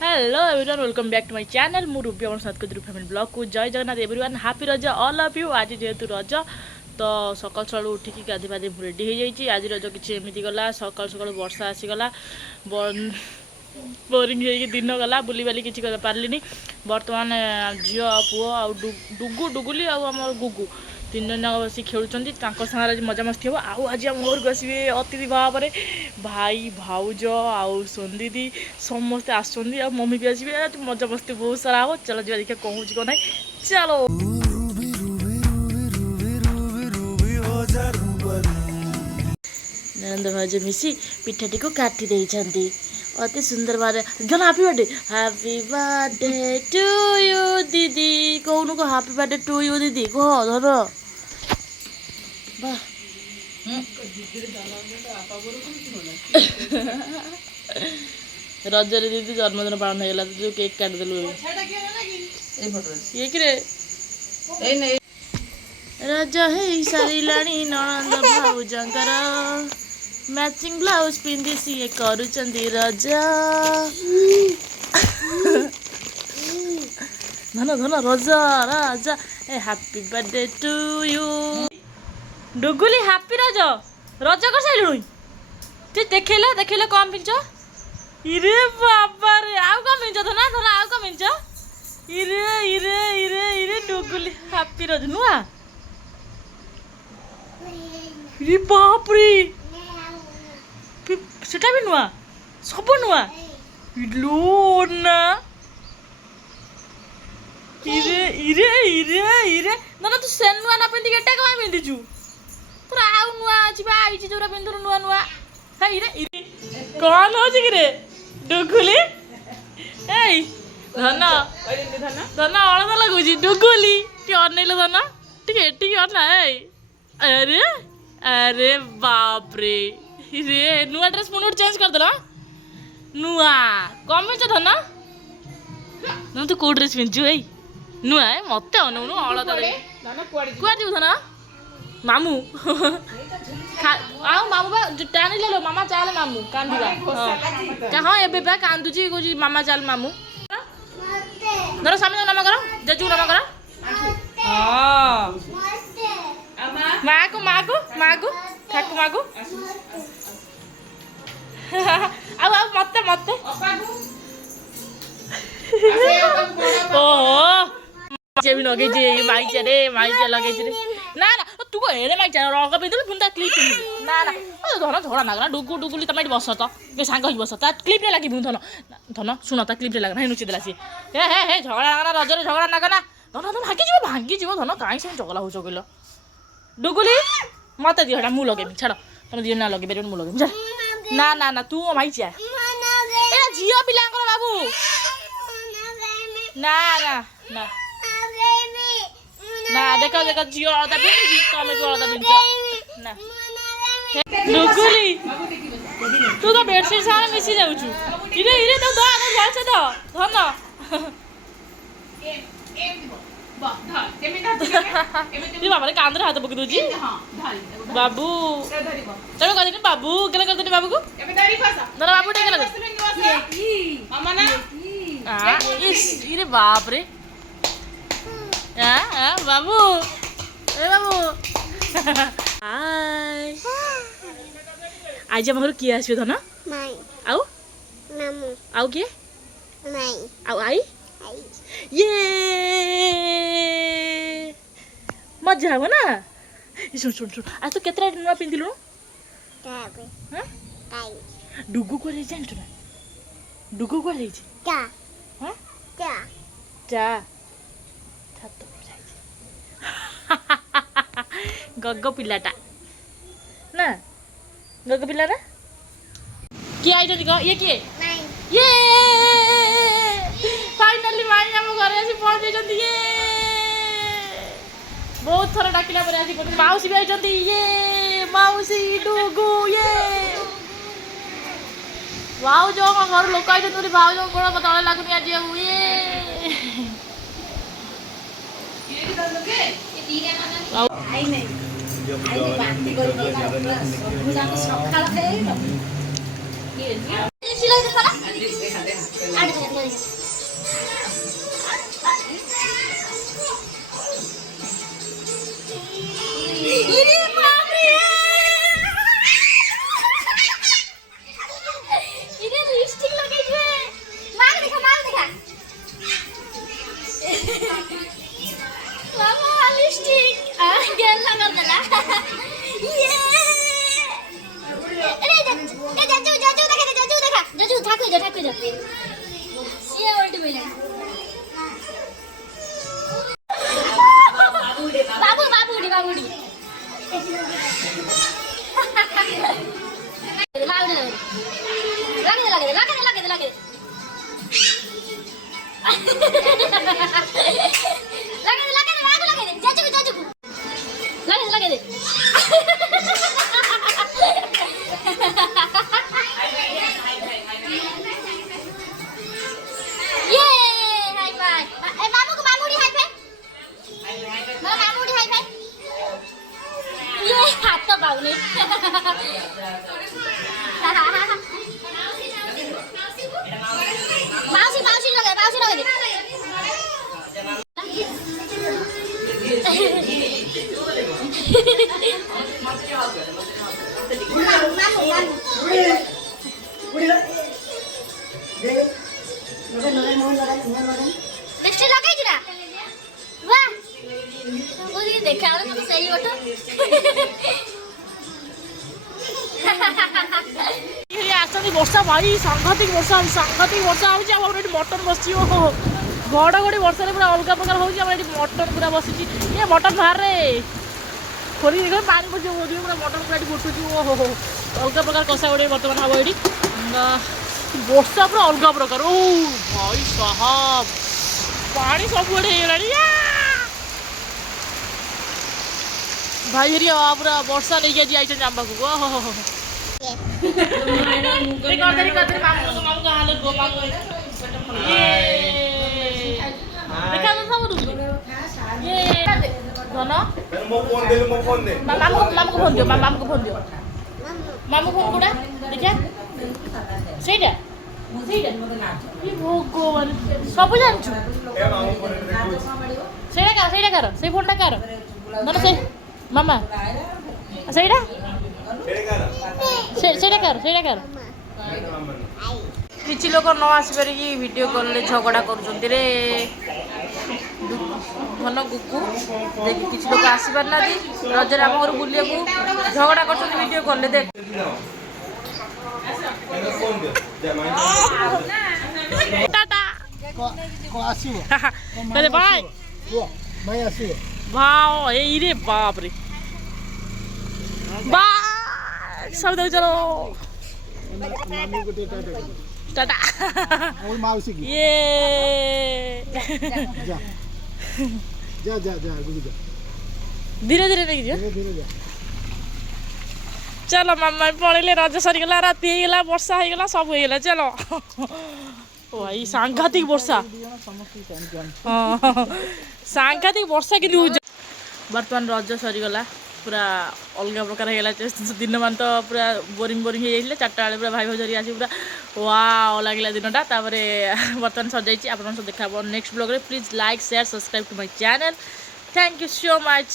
Hello everyone welcome back to my channel मु रूपी आम साथ को फैमिली ब्लॉग को जय Jagannath everyone happy Raja all of you. आज जेहेतु रज तो सकाल सकाल उठिकी गाधी पाधी रेडी हो जाइए। आज रज किसी एमती गला सकाल सकाल वर्षा आसीगला बोरिंग दिन गला बुली बाली किसी कर पार्ली। बर्तमान झील पुओ आ डुगु डुगुली आम गुगु तीन जन जाक बस खेलुंट सागर आज मजामस्ती हम। आज आम घर को आसवे अतिथि भाव में भाई भाउज आउ सोन दीदी समस्ते आसुँच आ मम्मी भी आसवे मजामस्ती बहुत सारा हम। चलो जी देखिए कौन हो ना चलो। नरेंद्र भाज मिसी पिठाटी को काटी देइछंती अति सुंदर बारे जन हैप्पी बर्थडे टू यू दीदी कौन को हैप्पी बर्थडे टू यू दीदी कह धर वाह रजरे दीदी जन्मदिन पालन होगा जो केक काटिदेलु ये कि रज हो सारा ननंद भाउजंकर मैचिंग ब्लाउज पिंधि सी करुचंदी रज धन धन रज रज ए हैप्पी बर्थडे टू यू डुगुली हैप्पी रज रज कर साइलुई तु देखैला देखैला कम पिंच इरे बाबा रे आउ कम पिंच धना धना आउ कम पिंच इरे इरे इरे इरे डुगुली हैप्पी रज नुआ इरे बाप रे सेटा भी नुआ सब नुआ इलो ना इरे इरे इरे इरे ना तू से नुआ ना पिंदी एटा कम पिंदिचु तोरा आउ नुआ अछि बा आइछि जोरा पिंदुर नुआ नुआ हे इरे इरे कोन होछि कि रे डुगुली एई धन धन धन अलग लगुछि डुगुली टी अनैलो धन टिके टिके अना एई अरे अरे बाप रे रे नुआ ड्रेस पुणी चेंज कर देला नुआ कम धन ना तू को ड्रेस पिंचु ए नुआ ए मते अनउनु अलदा दे कुआ जीव धन मामू आओ मामू बा टाणी ले लो मामा चाल मामू कांदीबा का हां एबे बा कांदुची को मामा चाल मामू धर सामने नाम करो जेजू नाम करो हां मागु ठाकु मागु अब अब मत मत ओहो जे भी लगे जे माइचा रे माइचा लगे रे ना ना तू को हेरे माइचा रंग बिंदु पुंता क्लिप ना ना धन झगड़ा ना डुगु डुगुली तमे बस त बे सांग होई बस ता क्लिप रे लागि धन धन सुन ता क्लिप रे लाग ना नुची देला सी हे झगड़ा ना रजरे झगड़ा ना ना धन धन भागी जीव धन काई से झगड़ा हो चगलो डुगुली मत दियो हटा मु लगे छाड़ तुम दियो ना लगे बेरन मु लगे ना ना ना तू माइचा ए झियो पिलांकर बाबू ना ना ना ना देखो देखो झियो अलदा बिंदी तमे को अलदा बिंदी ना डुगुली तू तो बेडशीट सारा मिसी जाउछु इरे इरे तो दो आनो भल से दो धन बाबा कांदर हाथ पकड़ दूजी बाबू तब कहते बाबू के करते बाबू को ना बाबू टे बाप रे बाबू ए बाबू आज हम घर किए आसबे धन आउ आउ किए आउ आई ये मजा हम ना सुन सुन सुन आज तो केतरा नुआ पिंदिलु डुगु को जान ना डुगु को जाई चा हां चा चा छत पर जाई गग्गो पिलाटा ना गग्गो पिला ना के आई तो ये के ये फाइनली माई हम घर आसी पहुंच जंदी ये बहुत थोड़ा डाकिला पर आसी माउसी भी आइछंती ये माउसी डुगु ये वाओ जो घर लोक आइछन तोरी भाव जो गोड़ तळे लागुनी आज ये ये दल के ये तीरे माने आई नहीं आई बांती कर सब सकाळ खाई लिपस्टिक लगे देखो ना आड़ देखा इरे बाप रे इरे लिपस्टिक लगे छे मार देखा बाबा लिपस्टिक आ गेल लगा देला ये अरे जाजू देखा जाजू ठाकुर जा ये उल्टी बोले बाबूडी बाबूडी लगे दे ये हाई फाई ए मामू को मामूडी हाई फाई मामा मामूडी हाई फाई ये हाथ तो बाउले माउसी लगे दे लिपस्टिक लगाई जुरा वाह वो देखा तो सही बटो ये आसनी वर्षा भाई सांघातिक वर्षा होची आ एठी मटन बसची ओ घड़घड़ी वर्षा पूरा अलग प्रकार होची आ एठी मटन पूरा बसची ये मटन बाहर रे खोली देखो पानी पसी होदी पूरा मटन पूरा एठी गुटुची ओ हो अलग प्रकार कसा गुडी वर्तमान हबो एठी वर्षा पूरा अलग प्रकार ओ भाई साहब पानी सब गुडी हेलानी भाई हेरिया पूरा वर्षा लेके जी आइछन जाम्बा को ओ हो हो रिकॉर्ड मामू का हाल गो मामू ये देखा तो सब रुक ये दोनो मो फोन दे मामू को फोन दियो मामू फोन कोडा देखा सेटा ये भगवान सब जानछु ए मामू फोन देखो सेटा कर से फोनटा कर दोनो से मामा सेटा ସେଇଟା କର କିଛି ଲୋକ ନ ଆସିପାରିକି ଭିଡ଼ିଓ କଲ୍ରେ ଝଗଡ଼ା କରୁଛନ୍ତି ରେ ଘନ ଗୁକୁ ଦେଖି କିଛି ଲୋକ ଆସିପାରୁନାହାନ୍ତି ରଜରେ ଆମ ଘରୁ ବୁଲିବାକୁ ଝଗଡ଼ା କରୁଛନ୍ତି ଭିଡ଼ିଓ କଲ୍ରେ ଦେଖ भाव रे बाप रे बा सब देखो चलो टाटा और मौसी की ये जा धीरे धीरे जा चलो मामा पड़े रज सरीगला राति होगा वर्षा होगा सब होगा चलो भाई सांघातिक वर्षा सांघातिक वर्षा कि बर्तमान रज सरीगला पूरा अलग प्रकार होगा दिन मान तो पूरा बोरिंग हो जाइए चार्टा बेले पूरा भाई भौजारी आसी पूरा वाओ लगे दिनटा बर्तमान सजाई आप देखा नेक्स्ट ब्लॉग रे please like share subscribe to my channel thank you so much.